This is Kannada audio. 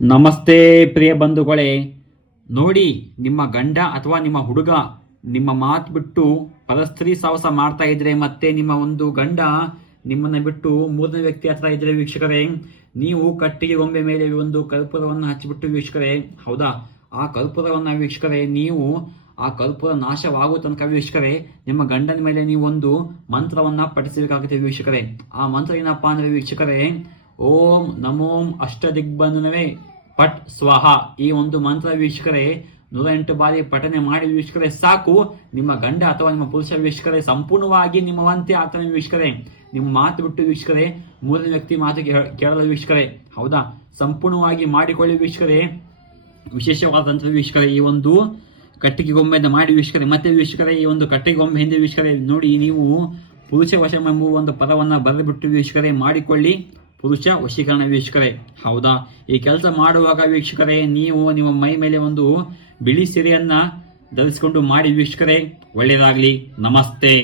ನಮಸ್ತೆ ಪ್ರಿಯ ಬಂಧುಗಳೇ, ನೋಡಿ ನಿಮ್ಮ ಗಂಡ ಅಥವಾ ನಿಮ್ಮ ಹುಡುಗ ನಿಮ್ಮ ಮಾತು ಬಿಟ್ಟು ಪರಸ್ತ್ರೀ ಸಹವಾಸ ಮಾಡ್ತಾ ಇದ್ರೆ, ಮತ್ತೆ ನಿಮ್ಮ ಒಂದು ಗಂಡ ನಿಮ್ಮನ್ನ ಬಿಟ್ಟು ಮೂರನೇ ವ್ಯಕ್ತಿ ಹತ್ರ ಇದ್ರೆ ವೀಕ್ಷಕರೇ, ನೀವು ಕಟ್ಟಿಗೆ ಗೊಂಬೆ ಮೇಲೆ ಒಂದು ಕರ್ಪೂರವನ್ನು ಹಚ್ಚಿಬಿಟ್ಟು ವೀಕ್ಷಕರೇ, ಹೌದಾ, ಆ ಕರ್ಪೂರವನ್ನ ವೀಕ್ಷಕರೇ ನೀವು ಆ ಕರ್ಪೂರ ನಾಶವಾಗುವ ತನಕ ವೀಕ್ಷಕರೇ ನಿಮ್ಮ ಗಂಡನ ಮೇಲೆ ನೀವು ಒಂದು ಮಂತ್ರವನ್ನ ಪಠಿಸಬೇಕಾಗುತ್ತೆ ವೀಕ್ಷಕರೇ. ಆ ಮಂತ್ರ ಏನಪ್ಪಾ ಅಂದ್ರೆ ವೀಕ್ಷಕರೇ, ಓಂ ನಮೋಂ ಅಷ್ಟದಿಗ್ಬಂಧನವೇ ಪಟ್ ಸ್ವಹ. ಈ ಒಂದು ಮಂತ್ರ ವೀಕ್ಷಕರೇ 108 ಬಾರಿ ಪಠನೆ ಮಾಡಿ ವೀಕ್ಷಕರೇ ಸಾಕು, ನಿಮ್ಮ ಗಂಡ ಅಥವಾ ನಿಮ್ಮ ಪುರುಷ ವೀಕ್ಷಕರೇ ಸಂಪೂರ್ಣವಾಗಿ ನಿಮ್ಮವಂತೆ ಆಗ್ತಾನೆ ವೀಕ್ಷಕರೇ. ನಿಮ್ಮ ಮಾತು ಬಿಟ್ಟು ವೀಕ್ಷಕರೇ ಮೂರನೇ ವ್ಯಕ್ತಿ ಮಾತು ಕೇಳಲು ವೀಕ್ಷಕರೇ, ಹೌದಾ, ಸಂಪೂರ್ಣವಾಗಿ ಮಾಡಿಕೊಳ್ಳಿ ವೀಕ್ಷಕರೇ. ವಿಶೇಷವಾದ ತಂತ್ರ ವೀಕ್ಷಕರೇ, ಈ ಒಂದು ಕಟ್ಟಿಗೆ ಗೊಂಬೆಯಿಂದ ಮಾಡಿ ವೀಕ್ಷಕರೇ. ಮತ್ತೆ ವೀಕ್ಷಕರೇ ಈ ಒಂದು ಕಟ್ಟಿಗೆ ಗೊಂಬೆ ಹಿಂದೆ ವೀಕ್ಷಕರೇ ನೋಡಿ, ನೀವು ಪುರುಷ ವಶಂ ಎಂಬುವ ಒಂದು ಪದವನ್ನ ಬರೆದುಬಿಟ್ಟು ವೀಕ್ಷಕರೇ ಮಾಡಿಕೊಳ್ಳಿ, ಪುರುಷ ವಶೀಕರಣ ವೀಕ್ಷಕರೇ. ಹೌದಾ, ಈ ಕೆಲಸ ಮಾಡುವಾಗ ವೀಕ್ಷಕರೇ ನೀವು ನಿಮ್ಮ ಮೈ ಮೇಲೆ ಒಂದು ಬಿಳಿ ಸೀರೆಯನ್ನ ಧರಿಸಿಕೊಂಡು ಮಾಡಿ ವೀಕ್ಷಕರೇ. ಒಳ್ಳೆಯದಾಗಲಿ. ನಮಸ್ತೆ.